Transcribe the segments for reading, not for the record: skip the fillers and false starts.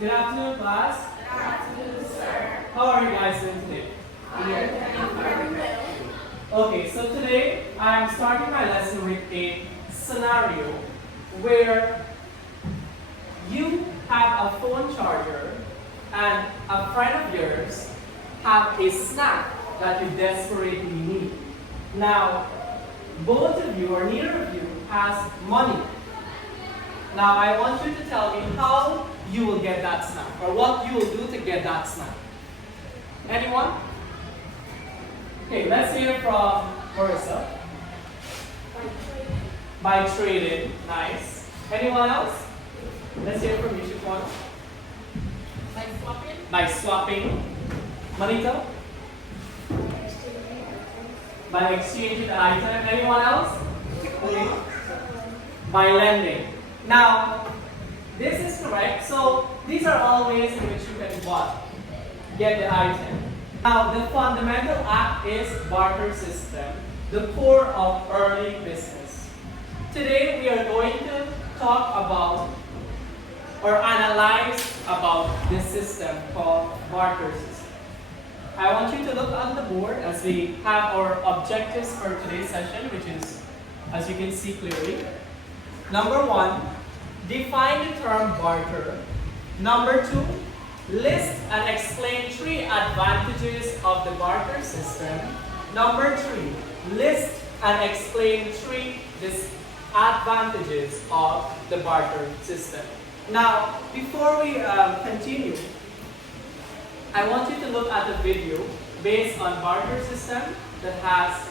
Good afternoon, class. Good afternoon, sir. How are you guys doing today? Okay, so today I am starting my lesson with a scenario where you have a phone charger and a friend of yours have a snack that you desperately need. Now, both of you or neither of you has money. Now, I want you to tell me how you will get that snack or what you will do to get that snack. Anyone? Okay, let's hear from Marissa. By trading. Nice. Anyone else? Let's hear from you, Shikwan. By swapping? By swapping. Manito? By exchanging an item. Anyone else? Okay. By lending. Now, this is correct. So, these are all ways in which you can what? Get the item. Now, the fundamental act is barter system, the core of early business. Today, we are going to talk about or analyze about this system called barter system. I want you to look on the board as we have our objectives for today's session, which is, as you can see clearly. Number 1, define the term barter. Number 2, list and explain 3 advantages of the barter system. Number 3, list and explain 3 disadvantages of the barter system. Now, before we continue, I want you to look at the video based on barter system that has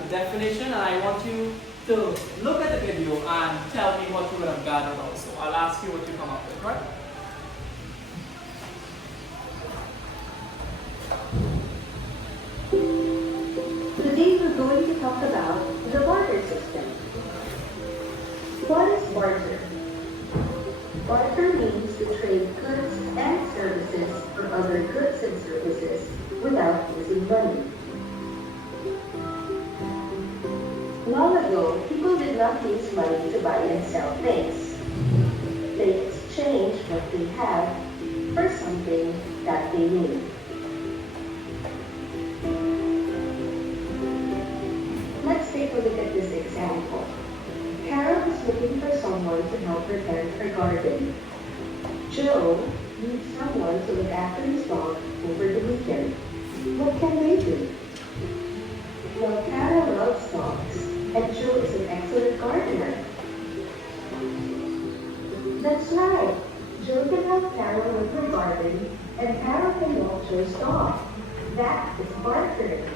the definition, and I want you to look at the video and tell me what you would have gathered also. I'll ask you what you come up with, right? Today we're going to talk about the barter system. What is barter? Barter means to trade goods and services for other goods and services without using money. Long ago, people did not use money to buy and sell things. They exchanged what they have for something that they need. Let's take a look at this example. Carol is looking for someone to help her tend her garden. Joe needs someone to look after his dog over the weekend. What can they do? Well, Carol loves dogs, and Joe is an excellent gardener. That's right. Joe can help Carol with her garden, and Carol can walk Joe's dog. That is barter.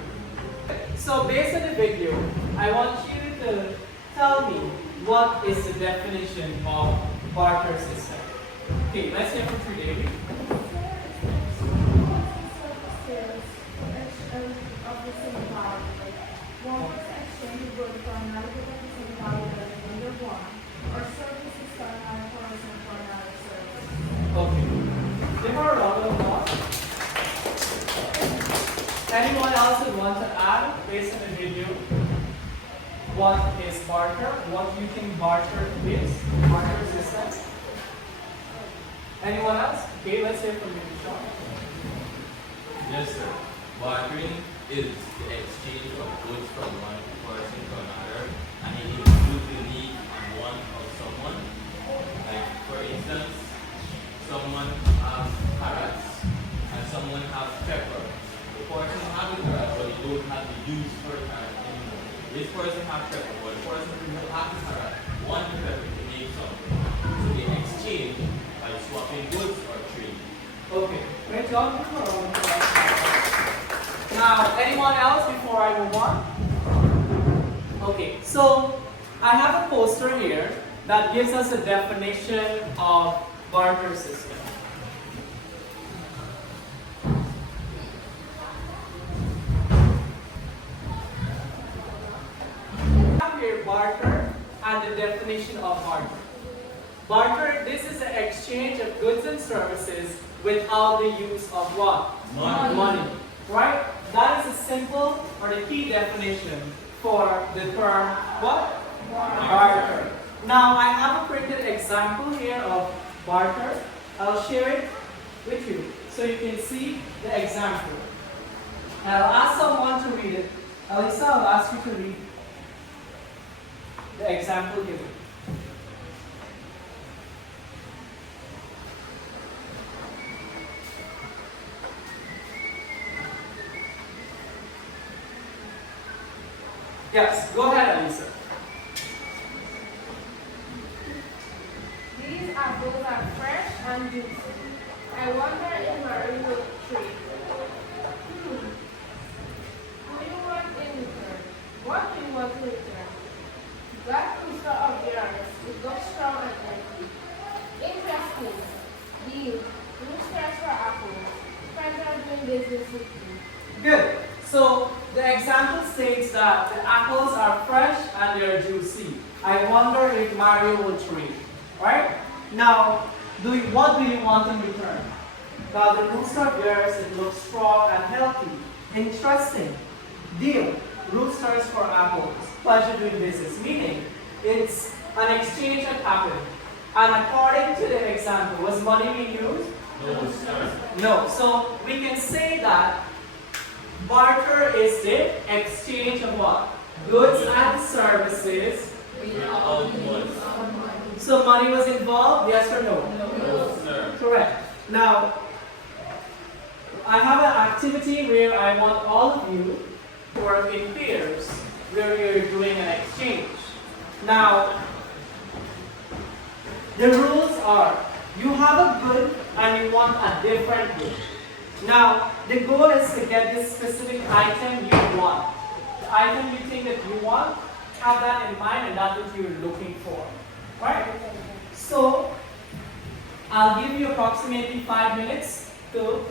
So based on the video, I want you to tell me what is the definition of barter system. Okay, let's hear from David. Okay. Give her a round of applause. Anyone else would want to add, based on the video, what is barter? What do you think barter is? Barter system? Anyone else? Okay, let's hear from you, Sean. Yes, sir. Bartering is the exchange of goods from one person to another, and it includes the need and want of someone. Like, for instance, someone has carrots and someone has pepper. The person has the carrot, but they don't have the use for carrot anymore. This person has pepper, but the person who has the carrot wants the pepper to make something. So they exchange by swapping goods or trade. Okay, great job. Now, anyone else before I move on? Okay, so I have a poster here that gives us a definition of barter system. I have here barter and the definition of barter. Barter, this is the exchange of goods and services without the use of what? Money. Right? That is a simple or the key definition for the term what? Barter. Now I have a printed example here of barter. I'll share it with you so you can see the example. And I'll ask someone to read it. Alisa, I'll ask you to read the example given. Yes, go ahead, Alisa. These apples are fresh and juicy. I wonder if Mary will trade. Do you want in return? What do you want in return? That rooster of yours, it looks strong and empty. Interesting. Deal. Roosters for apples. Friends are doing business with you. Good. So the example states that the apples are fresh and they're juicy. I wonder if Mario will trade. Right? Now, what do you want in return? Now the rooster of yours, it looks strong and healthy. Interesting. Deal. Roosters for apples. Pleasure doing business. Meaning, it's an exchange that happened. And according to the example, was money being used? No, sir. No. So we can say that barter is the exchange of what? Goods and services. Without money. So money was involved, yes or no? No, sir. Correct. Now, I have an activity where I want all of you to work in pairs, where you're doing an exchange. Now, the rules are, you have a good and you want a different good. Now, the goal is to get this specific item you want. The item you think that you want, have that in mind and that's what you're looking for. Right? So, I'll give you approximately 5 minutes to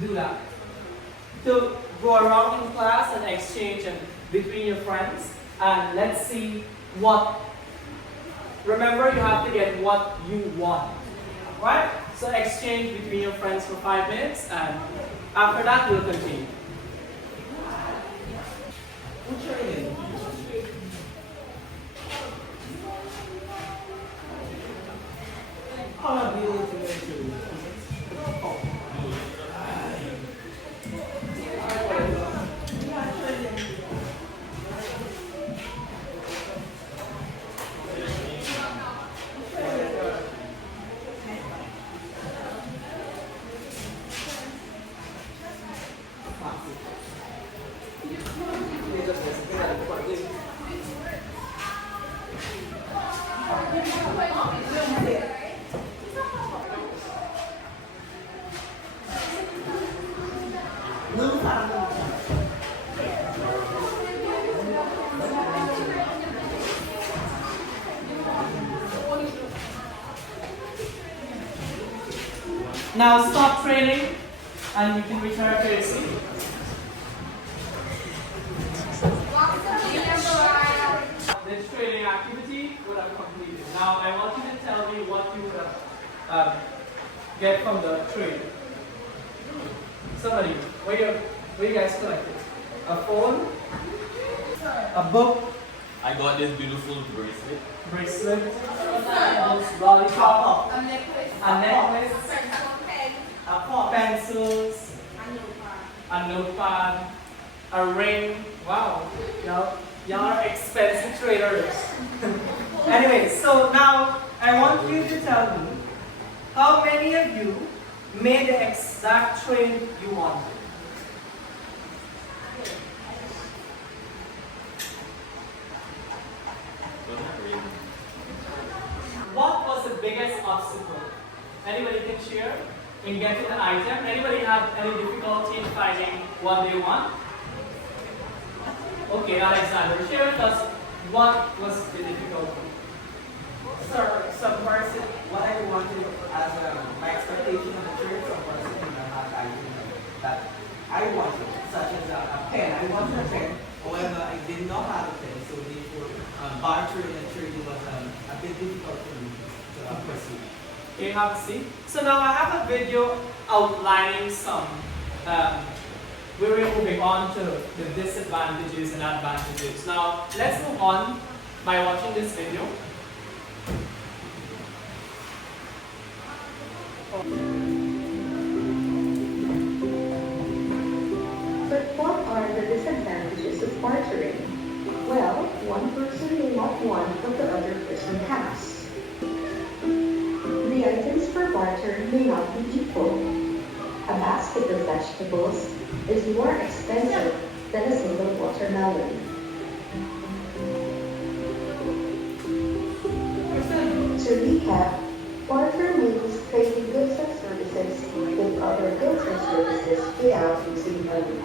do that. To go around in class and exchange and between your friends and let's see what, remember you have to get what you want. Right? So exchange between your friends for 5 minutes and after that we'll continue. Now stop training and you can return to your seat. This training activity would have completed. Now I want you to tell me what you would have get from the training. Somebody, what you guys collected? A phone? A book? I got this beautiful bracelet. Bracelet? Lollipop? A necklace. A necklace? A pen. Pencils? A notepad? A ring? Wow. Y'all are expensive traders. Anyway, so now I want you to tell me how many of you made the exact trade you wanted. What was the biggest obstacle? Anybody can share in getting the item? Anybody have any difficulty in finding what they want? Okay, Alexander, share with us what was the difficulty. Sir, some person, what I wanted as my expectation of the trade, some person did not have item that I wanted, such as a pen. I wanted a pen, however, I did not have a pen, so therefore, bartering and trading was a bit difficult for me to pursue. Okay, have a seat. So now I have a video outlining some, we're moving on to the disadvantages and advantages. Now, let's move on by watching this video. But what are the disadvantages of bartering? Well, one person may not want what the other person has. The items for barter may not be equal. A basket of vegetables is more expensive than a single watermelon. To recap, barter means trading goods and services with other goods and services without using money.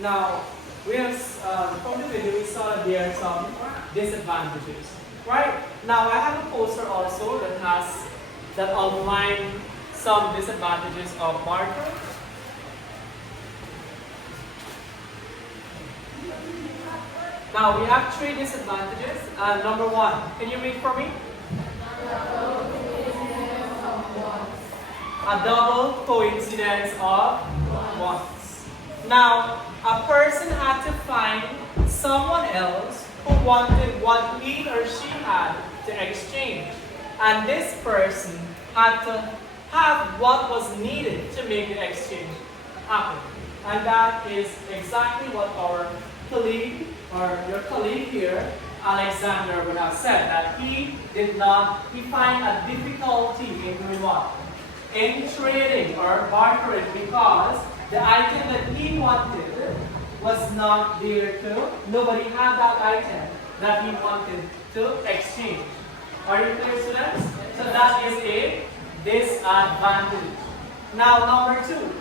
Now, from the video we saw there are some disadvantages, right? Now I have a poster also that outline some disadvantages of barter. Now we have three disadvantages. Number one, can you read for me? A double coincidence of wants. Now, a person had to find someone else who wanted what he or she had to exchange. And this person had to have what was needed to make the exchange happen. And that is exactly what our colleague, or your colleague here, Alexander, would have said, that he find a difficulty in doing what? In trading or bartering, because the item that he wanted was not there to, nobody had that item that he wanted to exchange. Are you clear, students? So that is a disadvantage. Now, number two,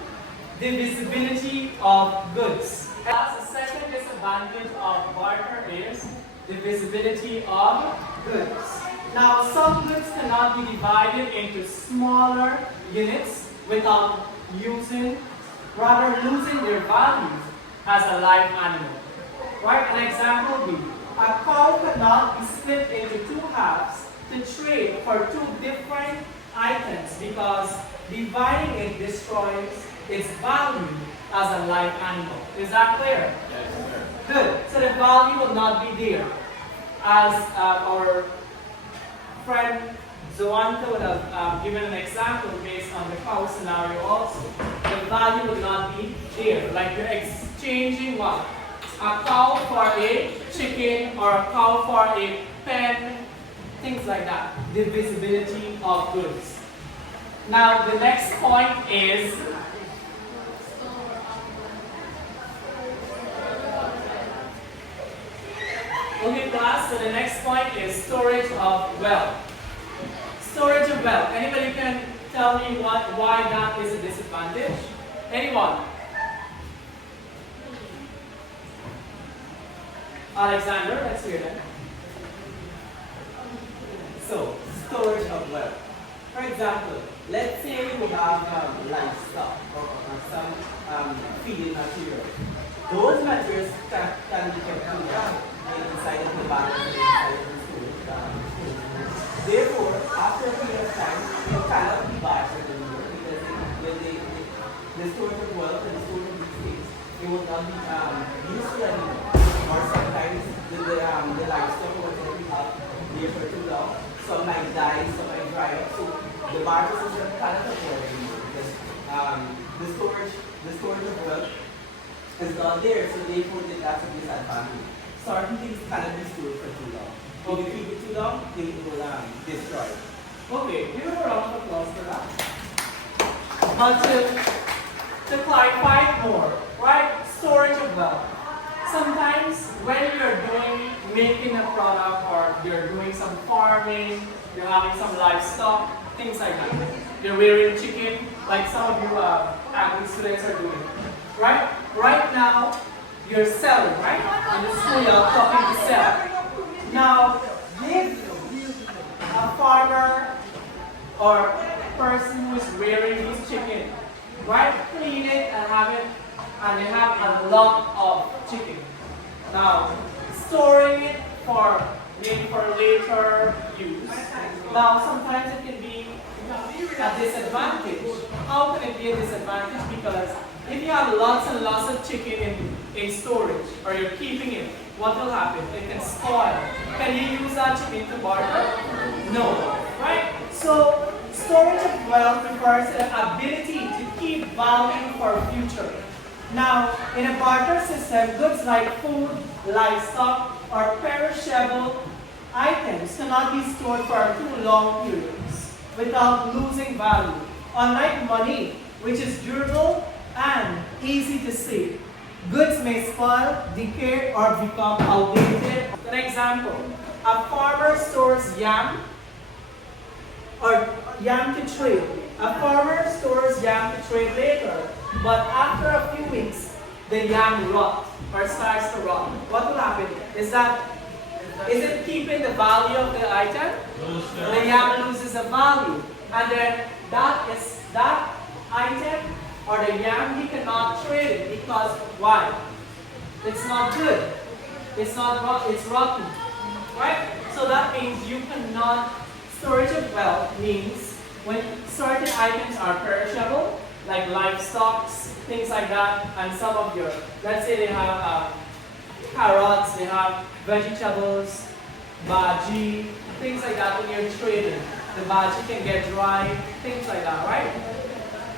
the visibility of goods. As the second disadvantage of barter is the visibility of goods. Now, some goods cannot be divided into smaller units without losing their value as a live animal. Right? An example would be, a cow cannot be split into two halves to trade for two different items because dividing it destroys its value as a live animal. Is that clear? Yes, sir. Good. So the value will not be there. As our friend Zoanta would have given an example based on the cow scenario also. The value will not be there. Like you're exchanging what? A cow for a chicken or a cow for a pen, things like that. The visibility of goods. Now the next point is okay, class, so the next point is storage of wealth. Storage of wealth. Anybody can tell me why that is a disadvantage? Anyone? Alexander, let's hear that. So, storage of wealth. For example, let's say you have livestock or some feeding materials. Those materials can be kept inside of the bag or inside of the storage. Therefore, after a period of time, you cannot be bartered anymore because when the storage of wealth and the storage of these things, it will not be useful anymore. Or sometimes the livestock or whatever we have there for too long, some might die, some might dry up. So the barter system cannot afford anymore because the storage of wealth is not there. So therefore, that's a disadvantage. Certain things cannot be stored for too long. If you keep it too long, it will destroy. Okay, give a round of applause for that. But to clarify more, right? Storage of wealth. Sometimes when you're making a product or you're doing some farming, you're having some livestock, things like that. You're rearing chicken, like some of you agri students are doing. Right? Right now, you're selling, right? In the school, you're talking to sell. Now, if a farmer or person who is rearing his chicken, right, clean it and they have a lot of chicken. Now, storing it maybe for later use. Now, sometimes it can be a disadvantage. How can it be a disadvantage? Because if you have lots and lots of chicken in storage, or you're keeping it, what will happen? It can spoil. Can you use that chicken to barter? No. Right? So, storage of wealth refers to the ability to keep value for future. Now, in a barter system, goods like food, livestock, or perishable items cannot be stored for too long periods without losing value. Unlike money, which is durable and easy to save, goods may spoil, decay, or become outdated. An example, a farmer stores yam or yam to trade. A farmer stores yam to trade later, but after a few weeks, the yam rot or starts to rot. What will happen? Is it keeping the value of the item? The yam loses the value, and then that item or the yam he cannot trade it because why? It's not good. It's rotten, right? So that means you cannot. Storage of wealth means when certain items are perishable, like livestock, things like that, and some of your, let's say they have carrots, they have vegetables, bhaji, things like that when you're trading. The bhaji can get dry, things like that, right?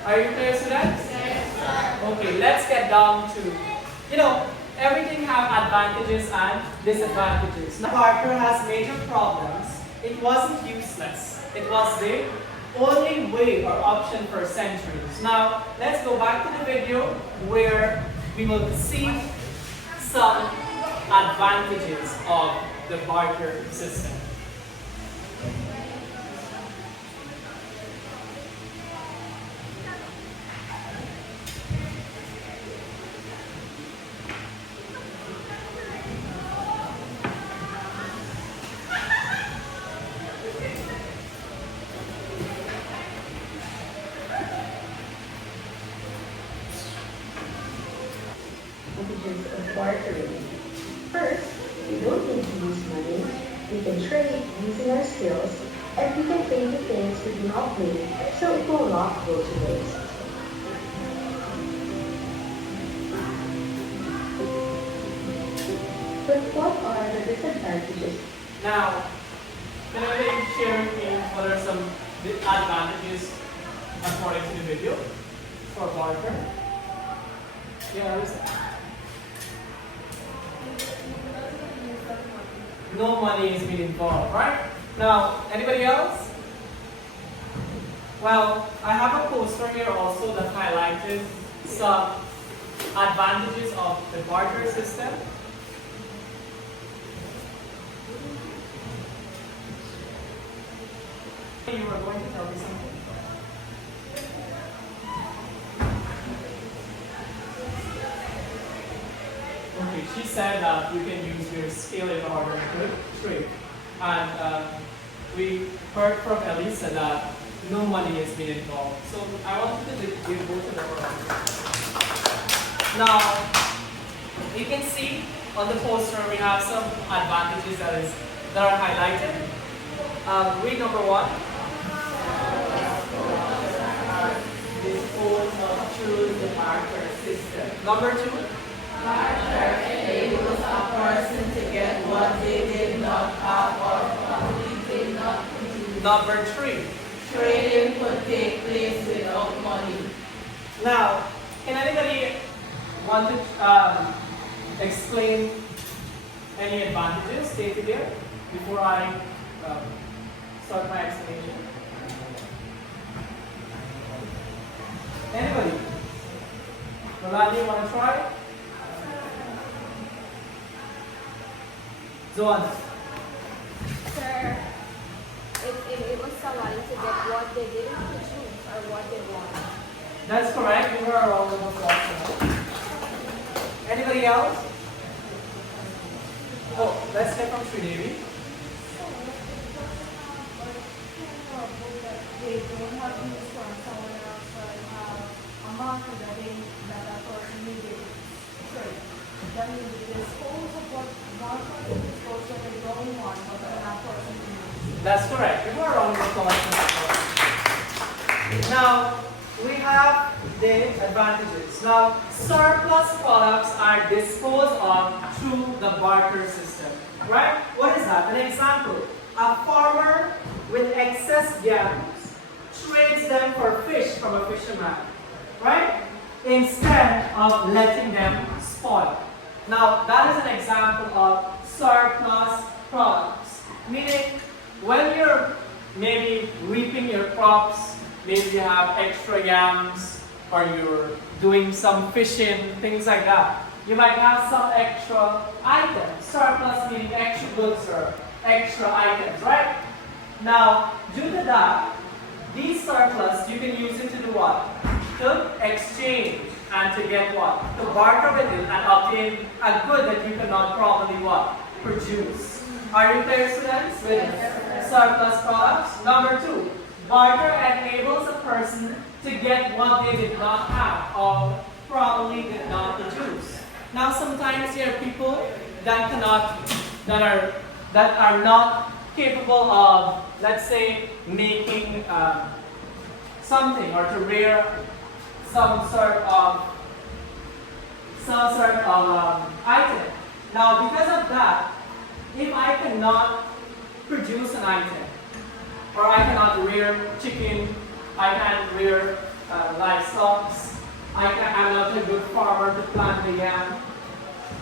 Are you clear, students? Yes. Okay, let's get down to, everything have advantages and disadvantages. Now, barter has major problems. It wasn't useless. It was the only way or option for centuries. Now, let's go back to the video where we will see some advantages of the barter system. Advantages of bartering. First, we don't need to use money. We can trade using our skills, and we can pay the things we do not need, so it will not go to waste. But what are the disadvantages? Now, can I share with me what are some advantages according to the video for barter? Yeah, what is that? No money is being involved, right? Now, anybody else? Well, I have a poster here also that highlighted some advantages of the barter system. You were going to tell me something. Okay, she said that you can use your skill in order to trade. And we heard from Elisa that no money has been involved. So I wanted to give both of them a round. Now, you can see on the poster we have some advantages that are highlighted. Read number one. Dispose of through the barter system. Number two. Barter enables a person to get what they did not have or what they did not produce. Number three. Trading could take place without money. Now, can anybody want to explain any advantages stated there before I start my explanation? Anybody? Rolandi, you want to try? Zoan. Sir, it enables someone to get what they didn't produce or what they want. That's correct. You are all over class. Anybody else? Oh, let's hear from Sridevi. They don't have to use from someone else or have a marker that a person needed. Sure. That means they dispose of what one person dispose of they don't want, but another person needs. That's correct. You are all over class. Now, we have the advantages. Now, surplus products are disposed of through the barter system. Right? What is that? An example. A farmer with excess yams trades them for fish from a fisherman, right? Instead of letting them spoil. Now, that is an example of surplus products. Meaning, when you're maybe reaping your crops, maybe you have extra yams, or you're doing some fishing, things like that. You might have some extra items. Surplus meaning extra goods or extra items, right? Now, due to that, these surplus, you can use it to do what? To exchange and to get what? To barter with it and obtain a good that you cannot properly what? Produce. Are you clear, students, with surplus products? Number 2, barter enables a person to get what they did not have or probably did not produce. Now, sometimes there are people that are not capable of, let's say, making something or to rear some sort of item. Now, because of that, if I cannot produce an item, or I cannot rear chicken, I can't rear livestock, I'm not a good farmer to plant the yam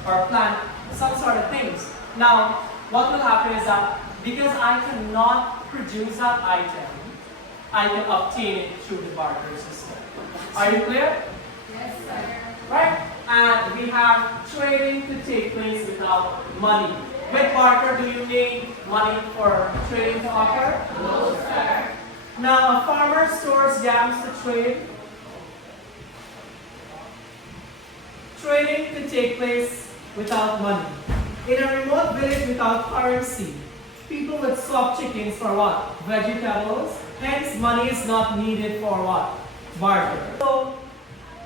or plant some sort of things. Now, what will happen is that because I cannot produce that item, I can obtain it through the barter system. Are you clear? Yes, sir. Right? And we have trading to take place without money. With barter, do you need money for trading to occur? No, sir. Now, a farmer stores yams to trade. Trading can take place without money. In a remote village without currency, people would swap chickens for what? Vegetables. Hence, money is not needed for what? Barter. So,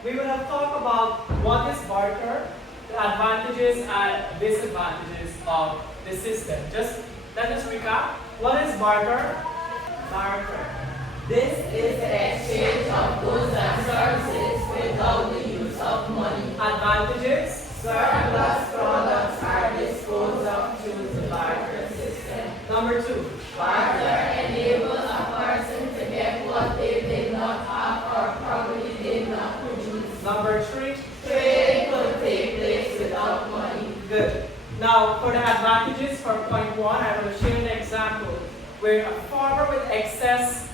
we will have talked about what is barter, the advantages and disadvantages of the system. Just let us recap. What is barter? Barter. This is the exchange of goods and services without the use of money. Advantages? Surplus products are disposed of through the barter system. Number 2. Barter enables a person to get what they did not have or probably did not produce. Number 3. Trade could take place without money. Good. Now, for the advantages for point 1, I will show you an example where a farmer with excess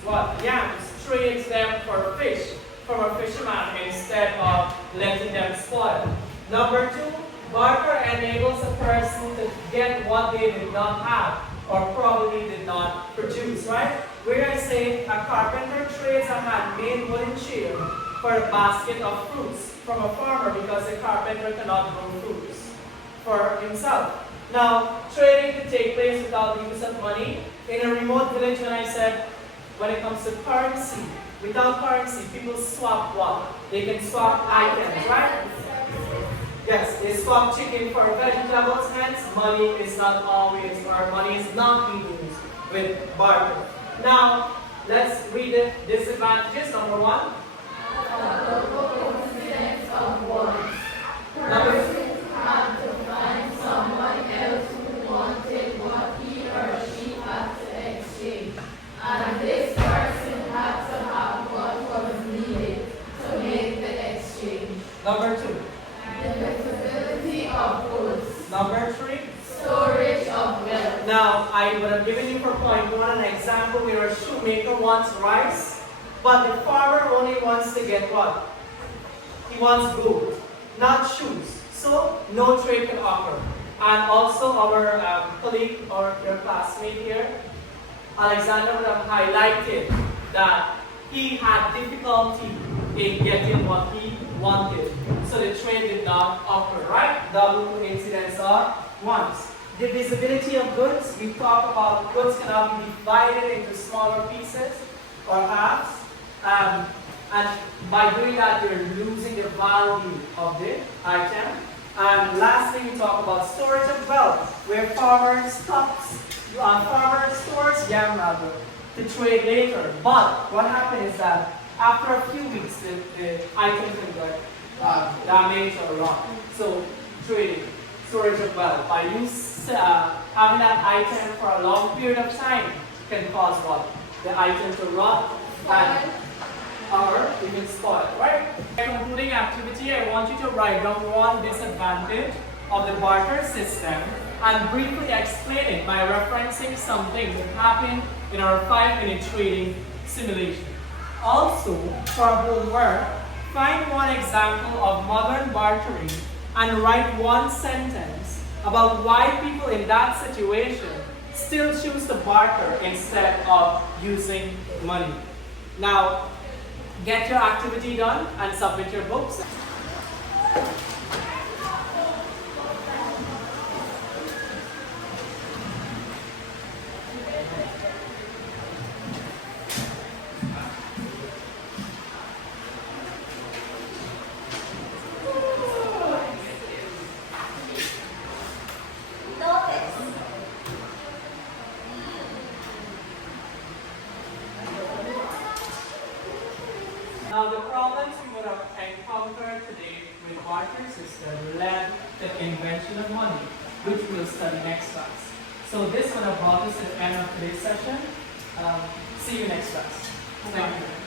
yams trades them for fish from a fisherman instead of letting them spoil. Number 2, barter enables a person to get what they did not have or probably did not produce, right? Where I say a carpenter trades a handmade wooden chair for a basket of fruits from a farmer because the carpenter cannot grow fruits for himself. Now, trading can take place without the use of money. In a remote village, when it comes to currency, without currency, people swap what? They can swap items, right? Yes, they swap chicken for vegetables, hence money is not always, or money is not being used with barter. Now, let's read the disadvantages. Number 1. Coincidence of wants. Number 2. Persons had to find someone else who wanted what he or she had to exchange. And this person had to have what was needed to make the exchange. Number 2. Divisibility of goods. Number 3. Storage of wealth. Now, I would have given you for point 1 an example where a shoemaker wants rice, but the farmer only wants to get what? He wants gold, not shoes. So, no trade can occur. And also our colleague or your classmate here, Alexander would have highlighted that he had difficulty in getting what he wanted. So the trade did not occur, right? Double coincidence of wants. Divisibility of goods. We talk about goods cannot be divided into smaller pieces or halves. And by doing that, you're losing the value of the item. And lastly, we talk about storage of wealth, where farmer stores yam rather to trade later. But what happens is that after a few weeks, the item can get damaged or rot. So trading, storage of wealth, by having that item for a long period of time, can cause what? The item to rot and or even spoil, right? Concluding activity, I want you to write down one disadvantage of the barter system and briefly explain it by referencing something that happened in our 5-minute trading simulation. Also, for homework, find one example of modern bartering and write one sentence about why people in that situation still choose to barter instead of using money. Now, get your activity done and submit your books. Now, the problems we would have encountered today with barter system led to the invention of money, which we'll study next class. So this would have brought us to the end of today's session. See you next class. Thank you.